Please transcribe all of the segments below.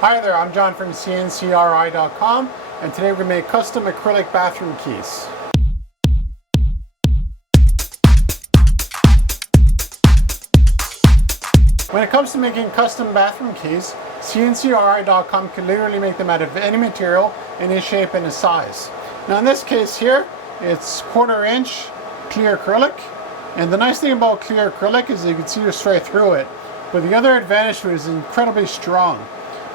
Hi there, I'm John from CNCKing.com, and today we're going to make custom acrylic bathroom keys. When it comes to making custom bathroom keys, CNCKing.com can literally make them out of any material, any shape, and a size. Now in this case here, it's 1/4 inch clear acrylic, and the nice thing about clear acrylic is you can see straight through it, but the other advantage to it is incredibly strong.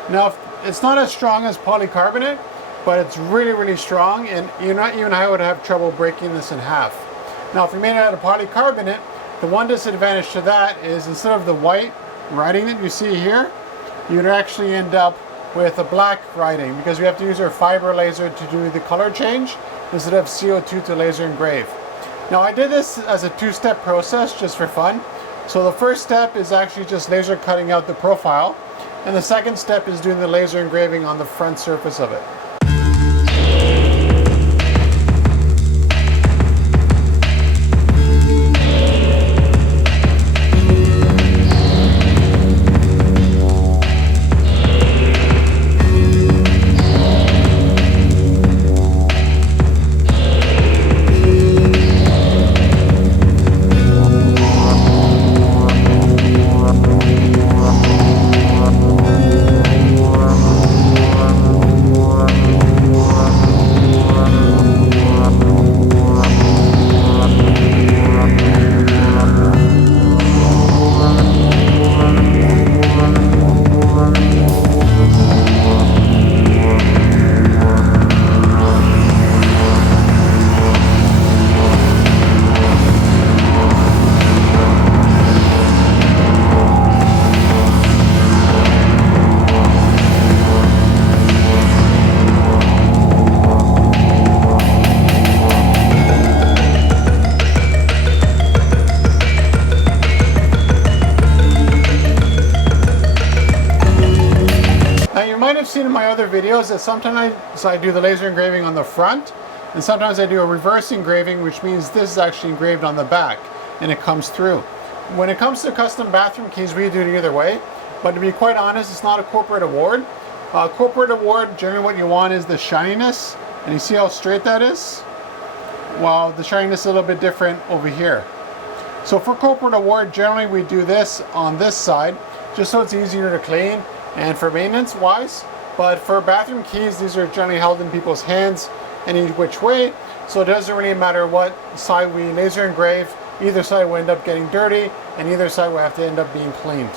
Now it's not as strong as polycarbonate, but it's really strong, and even I would have trouble breaking this in half. Now if we made it out of polycarbonate, the one disadvantage to that is instead of the white writing that you see here, you'd actually end up with a black writing because we have to use our fiber laser to do the color change instead of CO2 to laser engrave. Now I did this as a two-step process just for fun. So the first step is actually just laser cutting out the profile, and the second step is doing the laser engraving on the front surface of it. You might have seen in my other videos that sometimes I do the laser engraving on the front, and sometimes I do a reverse engraving, which means this is actually engraved on the back and it comes through. When it comes to custom bathroom keys, we do it either way, but to be quite honest, it's not a corporate award. Corporate award, generally what you want is the shininess, and you see how straight that is? Well, the shininess is a little bit different over here. So for corporate award, generally we do this on this side, just so it's easier to clean and for maintenance wise, but for bathroom keys, these are generally held in people's hands any which way, so it doesn't really matter what side we laser engrave, either side will end up getting dirty and either side will have to end up being cleaned.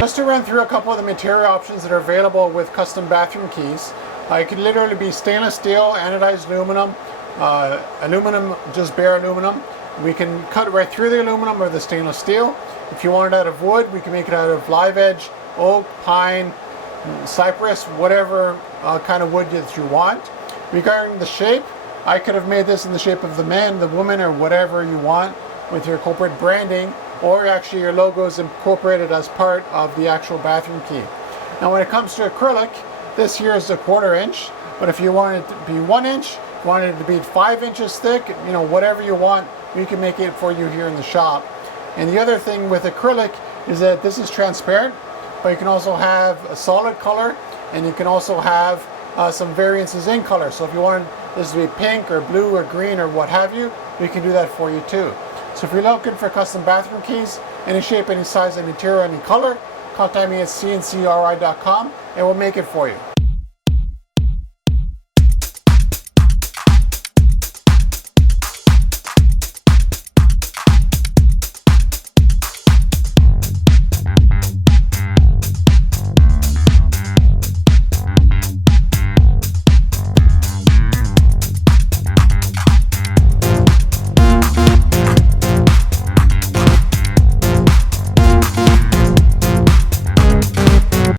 Just to run through a couple of the material options that are available with custom bathroom keys, it could literally be stainless steel, anodized aluminum, aluminum, just bare aluminum. We can cut right through the aluminum or the stainless steel. If you want it out of wood, we can make it out of live edge, oak, pine, cypress, whatever kind of wood that you want. Regarding the shape, I could have made this in the shape of the man, the woman, or whatever you want with your corporate branding, or actually your logo is incorporated as part of the actual bathroom key. Now when it comes to acrylic, this here is a 1/4 inch, but if you want it to be 1 inch, wanted it to be 5 inches thick, whatever you want, we can make it for you here in the shop. And the other thing with acrylic is that this is transparent, but you can also have a solid color, and you can also have some variances in color. So if you want this to be pink or blue or green or what have you, we can do that for you too. So if you're looking for custom bathroom keys, any shape, any size, any material, any color, contact me at CNCKing.com and we'll make it for you.